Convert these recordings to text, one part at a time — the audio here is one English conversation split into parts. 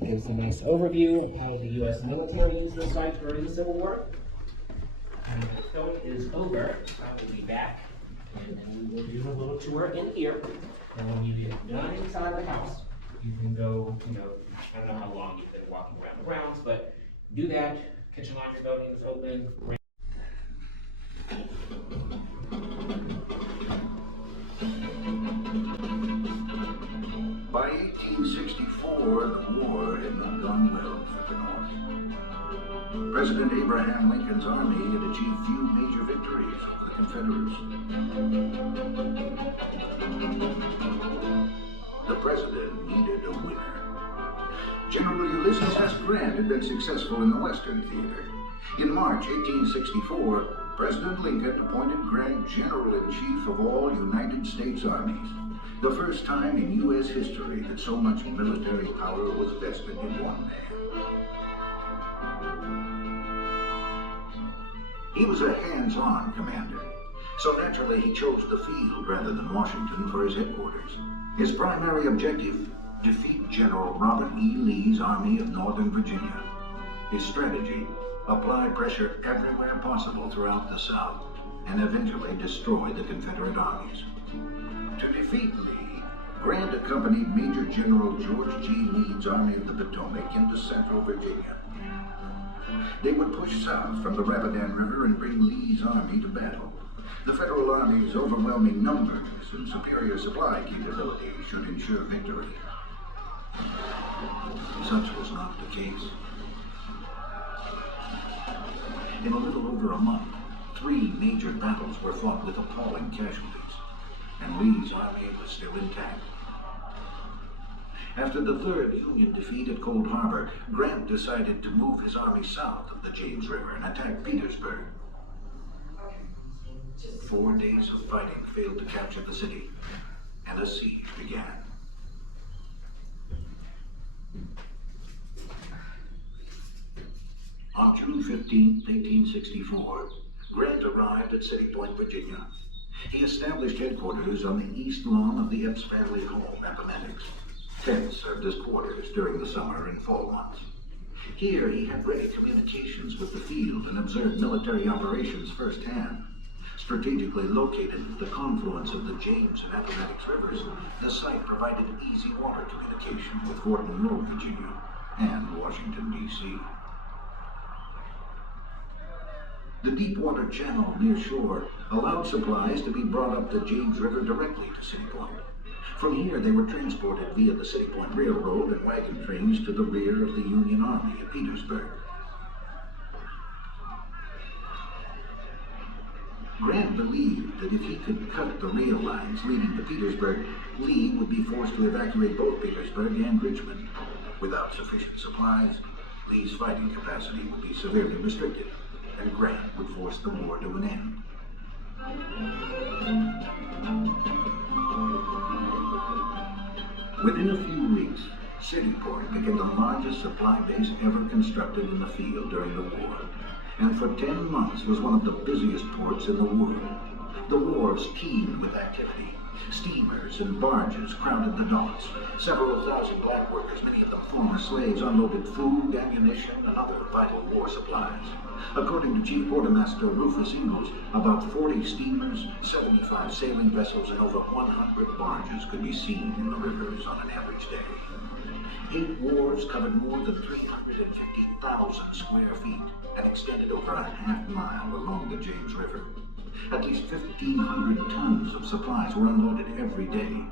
Gives a nice overview of how the U.S. military used the site during the Civil War. And the film is over. I will be back, and then we will do a little tour in here. And when you get done inside the house, you can go, I don't know how long you've been walking around the grounds, but do that. Kitchen laundry building is open. By 1864, the war had not gone well for the North. President Abraham Lincoln's army had achieved few major victories over the Confederates. The president needed a winner. General Ulysses S. Grant had been successful in the Western theater. In March 1864, President Lincoln appointed Grant General-in-Chief of all United States armies. The first time in U.S. history that so much military power was vested in one man. He was a hands-on commander, so naturally he chose the field rather than Washington for his headquarters. His primary objective, defeat General Robert E. Lee's Army of Northern Virginia. His strategy, apply pressure everywhere possible throughout the South, and eventually destroy the Confederate armies. To defeat Lee, Grant accompanied Major General George G. Meade's Army of the Potomac into central Virginia. They would push south from the Rapidan River and bring Lee's army to battle. The Federal Army's overwhelming numbers and superior supply capability should ensure victory. Such was not the case. In a little over a month, 3 major battles were fought with appalling casualties, and Lee's army was still intact. After the third Union defeat at Cold Harbor, Grant decided to move his army south of the James River and attack Petersburg. 4 days of fighting failed to capture the city, and a siege began. On June 15, 1864, Grant arrived at City Point, Virginia. He established headquarters on the east lawn of the Eppes family home, Appomattox. Tents served as quarters during the summer and fall months. Here he had ready communications with the field and observed military operations firsthand. Strategically located at the confluence of the James and Appomattox rivers, the site provided easy water communication with Fort Monroe, Virginia, and Washington, D.C. The Deepwater Channel near shore allowed supplies to be brought up the James River directly to City Point. From here, they were transported via the City Point Railroad and wagon trains to the rear of the Union Army at Petersburg. Grant believed that if he could cut the rail lines leading to Petersburg, Lee would be forced to evacuate both Petersburg and Richmond. Without sufficient supplies, Lee's fighting capacity would be severely restricted, and Grant would force the war to an end. Within a few weeks, City Point became the largest supply base ever constructed in the field during the war, and for 10 months was one of the busiest ports in the world. The wharves teemed with activity. Steamers and barges crowded the docks. Several thousand black workers, many of them former slaves, unloaded food, ammunition, and other vital war supplies. According to Chief Quartermaster Rufus Ingalls, about 40 steamers, 75 sailing vessels, and over 100 barges could be seen in the rivers on an average day. 8 wharves covered more than 350,000 square feet and extended over a half-mile along the James River. At least 1,500 tons of supplies were unloaded every day.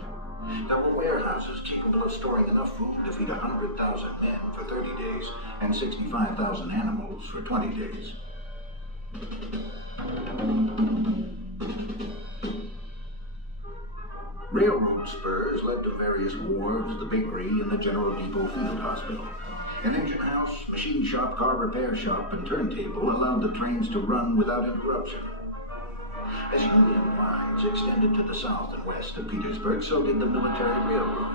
There were warehouses capable of storing enough food to feed 100,000 men for 30 days and 65,000 animals for 20 days. Railroad spurs led to various wharves, the bakery, and the General Depot Field Hospital. An engine house, machine shop, car repair shop, and turntable allowed the trains to run without interruption. As Union lines extended to the south and west of Petersburg, so did the military railroad.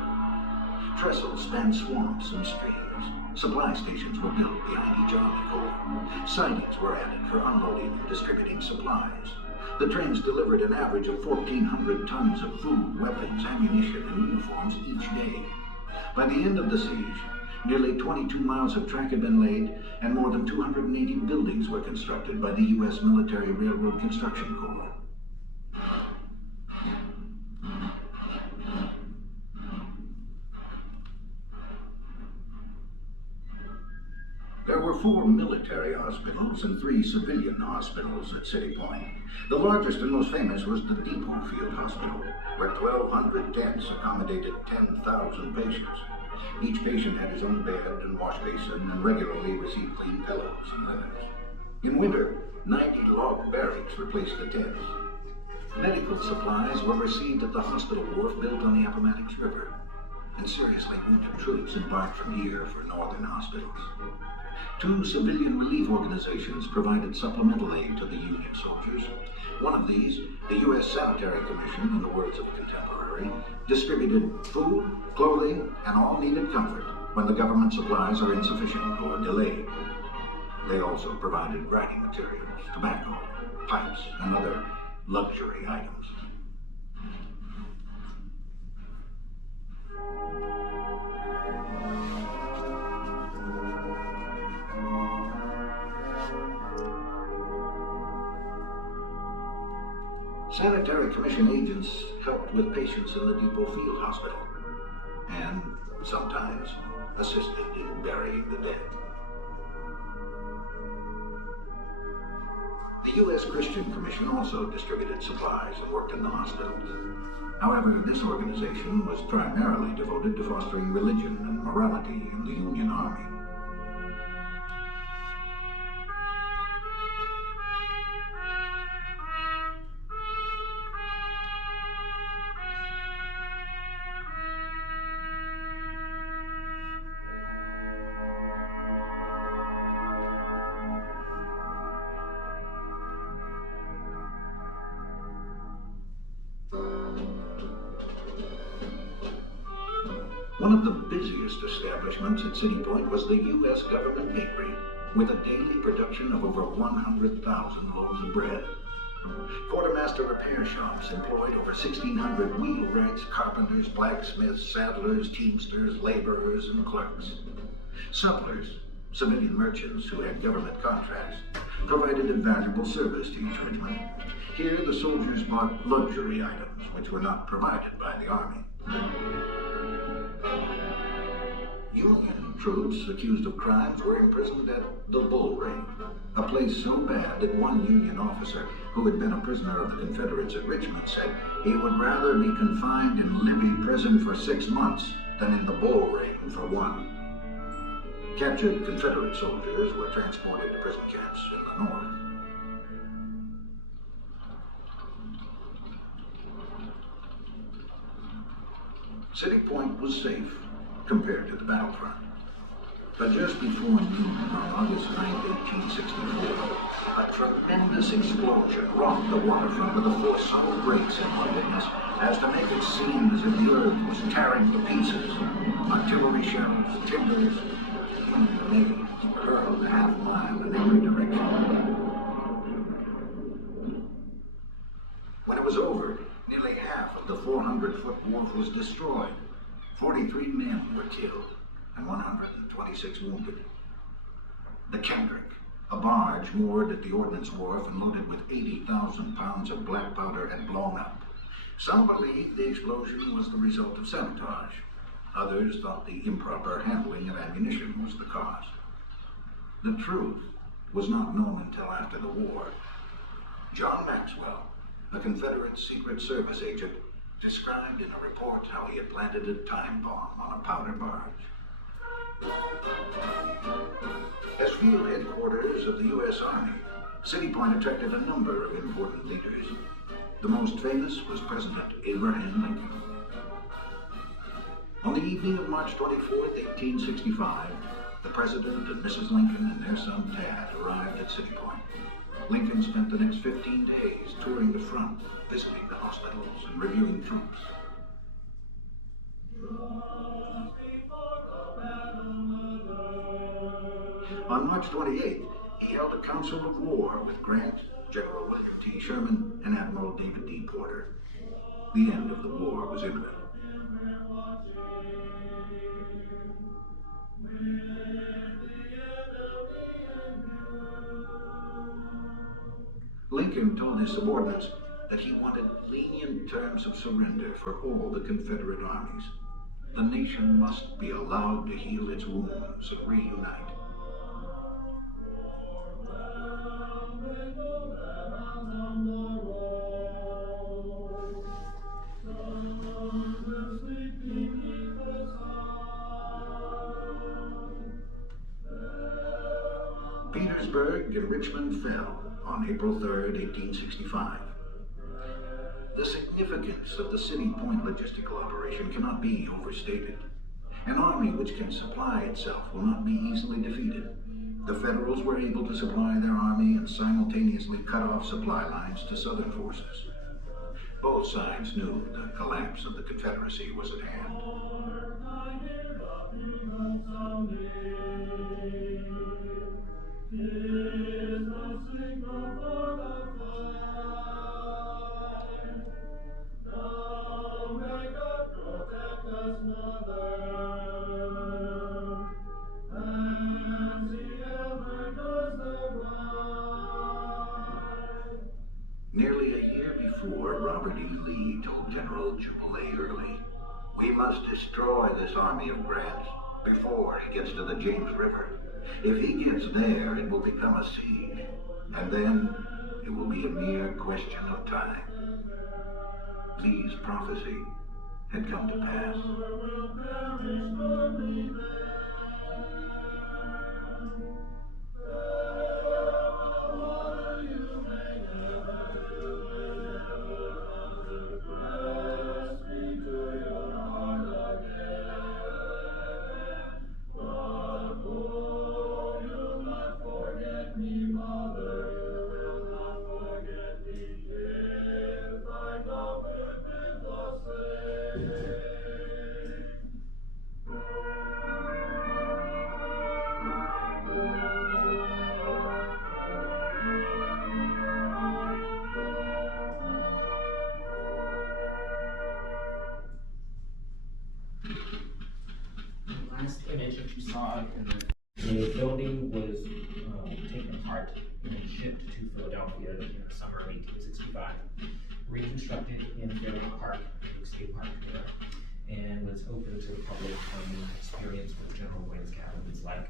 Trestles spanned swamps and streams. Supply stations were built behind each army corps. Sidings were added for unloading and distributing supplies. The trains delivered an average of 1,400 tons of food, weapons, ammunition, and uniforms each day. By the end of the siege, nearly 22 miles of track had been laid, and more than 280 buildings were constructed by the U.S. Military Railroad Construction Corps. There were 4 military hospitals and 3 civilian hospitals at City Point. The largest and most famous was the Depot Field Hospital, where 1,200 tents accommodated 10,000 patients. Each patient had his own bed and wash basin and regularly received clean pillows and linens. In winter, 90 log barracks replaced the tents. Medical supplies were received at the hospital wharf built on the Appomattox River, and seriously wounded troops embarked from here for northern hospitals. 2 civilian relief organizations provided supplemental aid to the Union soldiers. One of these, the U.S. Sanitary Commission, in the words of a contemporary, distributed food, clothing, and all needed comfort when the government supplies are insufficient or delayed. They also provided writing materials, tobacco, pipes, and other luxury items. Sanitary Commission agents helped with patients in the Depot Field Hospital, and sometimes assisted in burying the dead. The U.S. Christian Commission also distributed supplies and worked in the hospitals. However, this organization was primarily devoted to fostering religion and morality in the Union Army. One of the busiest establishments at City Point was the U.S. government bakery, with a daily production of over 100,000 loaves of bread. Quartermaster repair shops employed over 1,600 wheelwrights, carpenters, blacksmiths, saddlers, teamsters, laborers, and clerks. Supplers, civilian merchants who had government contracts, provided a valuable service to each regiment. Here, the soldiers bought luxury items which were not provided by the Army. Union Troops accused of crimes were imprisoned at the Bull Ring, a place so bad that one Union officer who had been a prisoner of the Confederates at Richmond said he would rather be confined in Libby prison for 6 months than in the Bull Ring for 1. Captured Confederate soldiers were transported to prison camps in the north. City Point was safe compared to the battlefront. But just before noon on August 9, 1864, a tremendous explosion rocked the waterfront with a force so great, said eyewitness, as to make it seem as if the earth was tearing to pieces. Artillery shells, timbers, and grenades were hurled a half-mile in every direction. When it was over, nearly half of the 400-foot wharf was destroyed. 43 men were killed and 126 wounded. The Kendrick, a barge moored at the Ordnance Wharf and loaded with 80,000 pounds of black powder, had blown up. Some believed the explosion was the result of sabotage. Others thought the improper handling of ammunition was the cause. The truth was not known until after the war. John Maxwell, a Confederate Secret Service agent, described in a report how he had planted a time bomb on a powder barge. As field headquarters of the U.S. Army, City Point attracted a number of important leaders. The most famous was President Abraham Lincoln. On the evening of March 24, 1865, the President and Mrs. Lincoln and their son Tad arrived at City Point. Lincoln spent the next 15 days touring the front, visiting the hospitals and reviewing troops. On March 28th, he held a council of war with Grant, General William T. Sherman, and Admiral David D. Porter. The end of the war was imminent. Lincoln told his subordinates that he wanted lenient terms of surrender for all the Confederate armies. The nation must be allowed to heal its wounds and reunite. Petersburg and Richmond fell on April 3, 1865. The significance of the City Point logistical operation cannot be overstated. An army which can supply itself will not be easily defeated. The Federals were able to supply their army and simultaneously cut off supply lines to Southern forces. Both sides knew the collapse of the Confederacy was at hand. Nearly a year before, Robert E. Lee told General Jubilee Early, "We must destroy this army of Grant's before he gets to the James River. If he gets there, it will become a siege, and then it will be a mere question of time." Lee's prophecy had come to pass. Last image that you saw in the building was taken apart and shipped to Philadelphia in the summer of 1865, reconstructed in Fairmount Park, State Park there, and was open to the public experience with General Wayne's Cabin. it's like.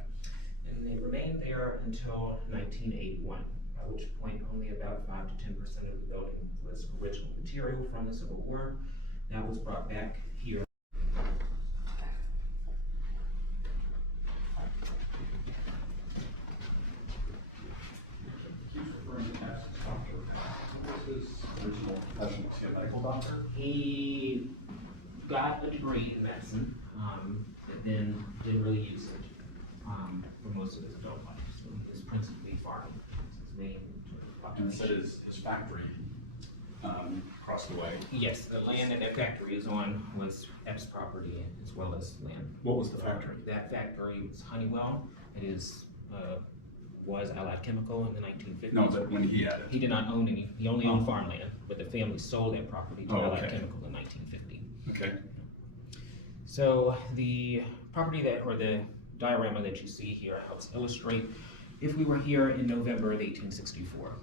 And they remained there until 1981, at which point only about 5 to 10% of the building was original material from the Civil War. That was brought back here. His original profession, was he a medical doctor? He got a degree in medicine, but then didn't really use it for most of his adult life. So he was principally farming. His main And said his factory across the way. Yes, the land that that factory is on was Eppes property as well as land. What was the factory? That factory was Honeywell. It is was Allied Chemical in the 1950s. No, but when he had it. He did not own any. He only owned farmland, but the family sold that property to Allied Okay. Chemical in 1950. Okay. So the property that, or the diorama that you see here helps illustrate if we were here in November of 1864,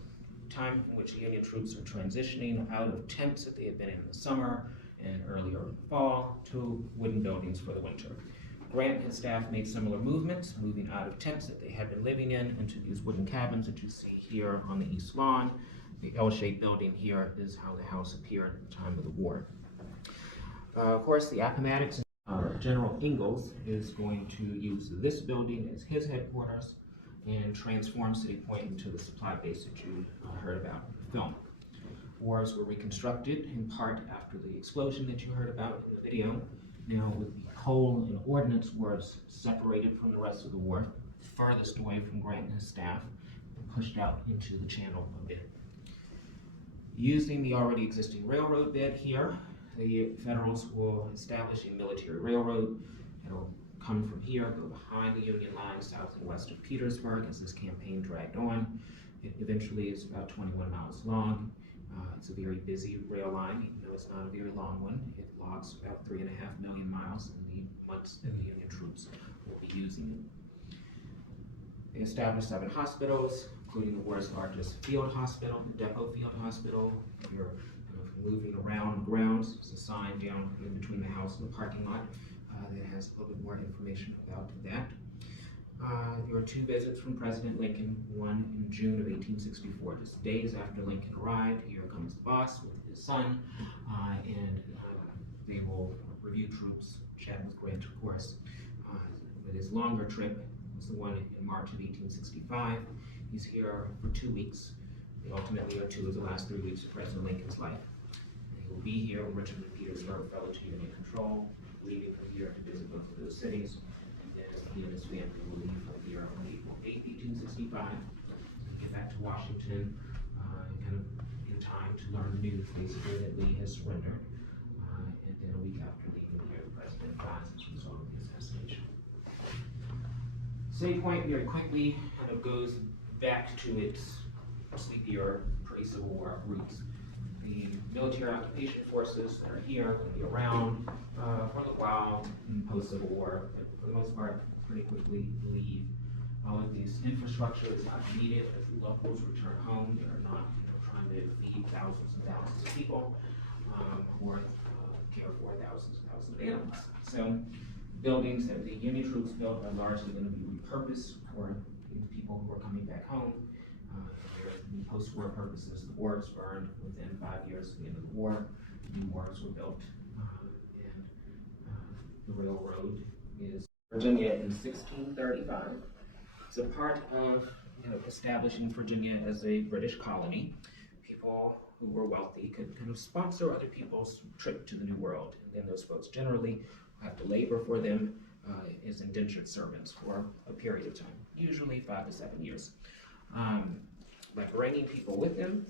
time in which Union troops are transitioning out of tents that they had been in the summer and earlier in the fall to wooden buildings for the winter. Grant and his staff made similar movements, moving out of tents that they had been living in into these wooden cabins that you see here on the east lawn. The L-shaped building here is how the house appeared at the time of the war. Of course, the Appomattox, General Ingalls is going to use this building as his headquarters and transform City Point into the supply base that you heard about in the film. Wharves were reconstructed in part after the explosion that you heard about in the video. Now, with the coal and ordnance wharves separated from the rest of the wharf, furthest away from Grant and his staff, and pushed out into the channel a bit. Using the already existing railroad bed here, the Federals will establish a military railroad. It'll come from here, go behind the Union line, south and west of Petersburg as this campaign dragged on. It eventually is about 21 miles long. It's a very busy rail line, even though it's not a very long one. It logs about 3.5 million miles in the months that the Union troops will be using it. They established 7 hospitals, including the war's largest field hospital, the Depot Field Hospital. If you're moving around grounds, there's a sign down in between the house and the parking lot that has a little bit more information about that. There were 2 visits from President Lincoln, one in June of 1864, just days after Lincoln arrived. Here comes the boss with his son, and they will review troops, chat with Grant, of course. But his longer trip was the one in March of 1865. He's here for 2 weeks. They ultimately are 2 of the last 3 weeks of President Lincoln's life. And he will be here when Richmond and Petersburg fell into Union control, leaving from here to visit both of those cities. He and his family will leave from here on April 8, 1865, get back to Washington, kind of in time to learn the news, basically, that Lee has surrendered. And then a week after leaving here, the president dies as a result of the assassination. City Point very quickly kind of goes back to its sleepier pre-Civil War roots. The military occupation forces that are here will be around for a little while in post-Civil War, but for the most part, pretty quickly leave. All of these infrastructure is not needed as the locals return home. They are not trying to feed thousands and thousands of people or care for thousands and thousands of animals. So buildings that the Union troops built are largely going to be repurposed for people who are coming back home. In post-war purposes, the wharves burned within 5 years of the end of the war. New wharves were built, and the railroad is Virginia in 1635. It's a part of establishing Virginia as a British colony. People who were wealthy could kind of sponsor other people's trip to the New World, and then those folks generally have to labor for them as indentured servants for a period of time, usually 5 to 7 years. By bringing people with them,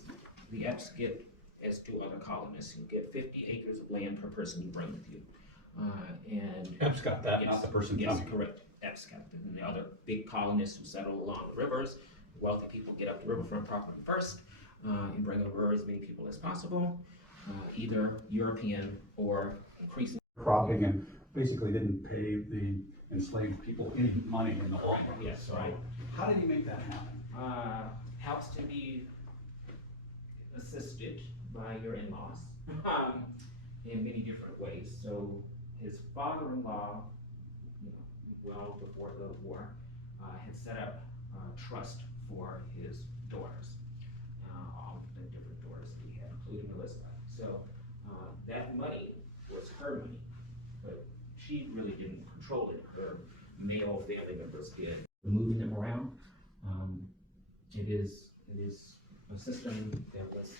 the Eppes get, as do other colonists, you get 50 acres of land per person you bring with you. And Eppes got that, yes, not the person yes, coming. correct. Eppes got it. And the other big colonists who settle along the rivers, wealthy people get up the riverfront property first and bring over as many people as possible, either European or increasing. Cropping and basically didn't pay the enslaved people any money in the long run. Yes, So right. how did he make that happen? Helps to be assisted by your in-laws in many different ways. So his father-in-law, well before the war, had set up a trust for his daughters, all the different daughters that he had, including Elizabeth. So that money was her money, but she really didn't control it. Her male family members did. Move him around. It is a system that was,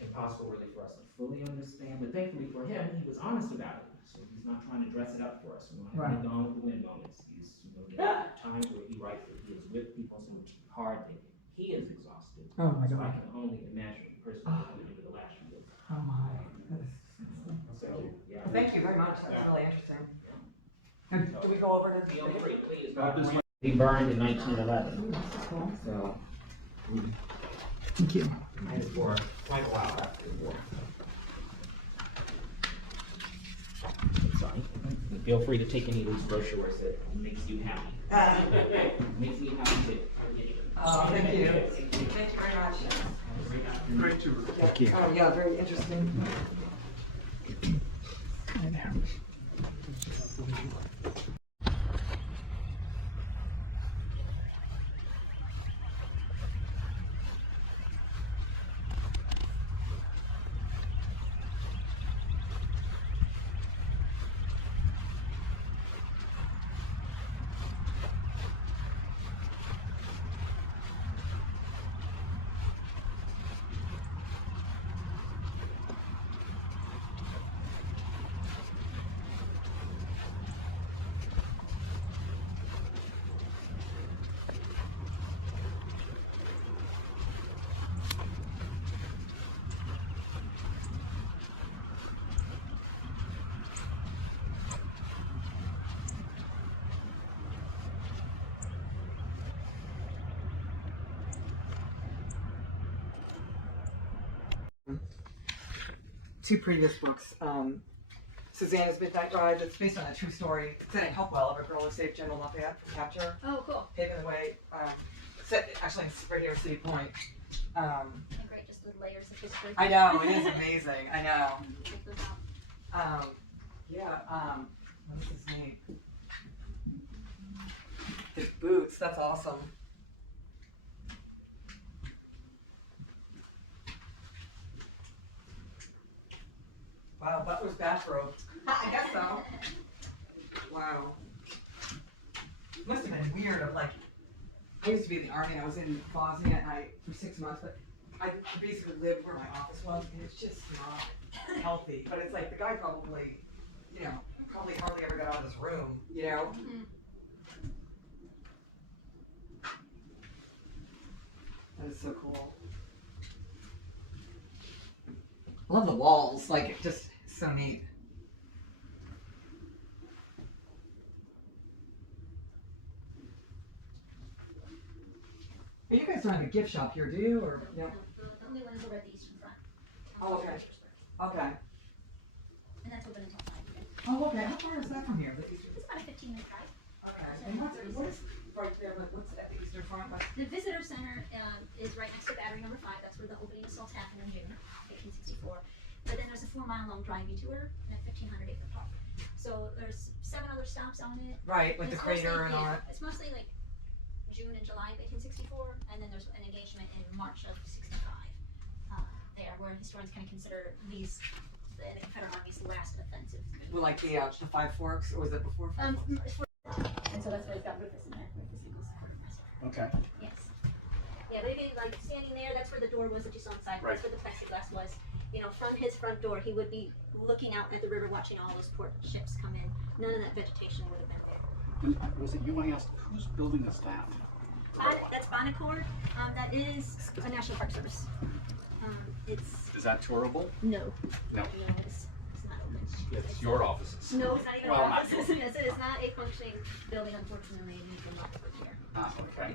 impossible really for us to fully understand, but thankfully for him, he was honest about it. So he's not trying to dress it up for us. Right. Gone with the wind moments. He's, there are times where he writes that he is with people so hard that he is exhausted. Oh my So I God. can only imagine the person who's going to do the last year. Oh my. So, yeah. Thank you very much. That was really interesting. And do we go over to Feel free, please. That is my- He burned in 1911. Cool. So, Thank you. and for quite a while after the war. Sorry. Feel free to take any of these brochures that makes you happy. Makes me happy too. Oh, thank you. Thank you very much. Great tour. Thank you. Oh, yeah, very interesting. Two previous books. Susanna's Midnight Ride, that's based on a true story set in Hopewell of a girl who saved General Lafayette from capture, Oh, cool. paving the way. Set actually right here at City Point. And great, just the layers of history. I know, it is amazing. I know. Check those out. What is his name? His boots, that's awesome. Wow, Butler's bathrobe. I guess so. Wow. Must have been weird of like, I used to be in the army and I was in Bosnia for 6 months, but I basically lived where my office was and it's just not healthy. But it's like the guy probably, probably hardly ever got out of his room, Mhm. That is so cool. I love the walls, like it just so neat. Hey, you guys don't have a gift shop here, do you? Or no? The only one is over at the eastern front. Oh, okay. Petersburg. Okay. And that's open until 5 p.m. Oh, okay. How far is that from here? It's about a 15-minute drive. Okay. And what is right there? What's at the eastern front? The visitor center is right next to Battery Number 5. That's where the opening assaults happened in June 1864. But then there's a 4-mile-long drive tour and a 1,500-acre park. So there's 7 other stops on it. Right, like the It's crater and mostly- all yeah, that. It's mostly like June and July of 1864, and then there's an engagement in March of 65 there, where historians kind of consider these, the Confederate Army's last offensive. Well, like the Five Forks, or was it before? And so that's why it's got Rufus in there. Rufus is quartermaster. Okay. Yes. Yeah, but if you like standing there, that's where the door was that you saw inside. Right. That's where the plexiglass was. From his front door, he would be looking out at the river, watching all those port ships come in. None of that vegetation would have been there. And was it you I asked, who's building this dam? That's Bonnecourt. That is a National Park Service. Is that tourable? No, No. it's not open. It's your offices. No, it's not even Well, an not office. Yes, it is not a functioning building, unfortunately. You cannot work here. Ah, okay.